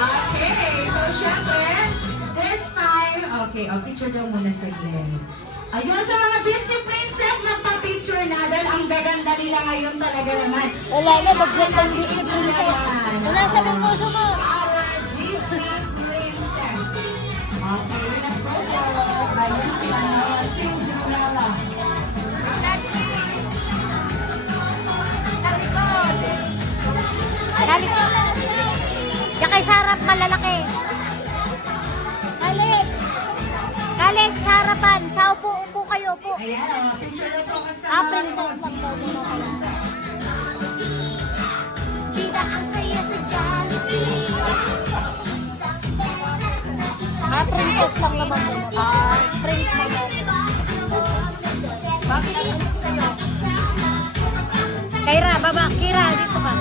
Okay, so syempre, this time, okay, picture daw muna sa Glenn. Ayun, sa mga Disney princess, magpa-picture na dahil ang gaganda nila ngayon talaga naman. Wala na, maggandang Disney princess. Wala sa mga puso mo. Our Disney princess. Okay, let's go forward. Bayan sila, si Junella. Alex. Diyan kay sa harap, malalaki. Alex. Alex, sa harapan. Sa upo kayo, upo. Ayan, picture na po kasama. Princess lang daw nila pala. Bida ang saya sa Jollibee. Princess lang naman din. Prince mo lang. Bakit ang sa'yo? Kira, baba. Kira, dito ba?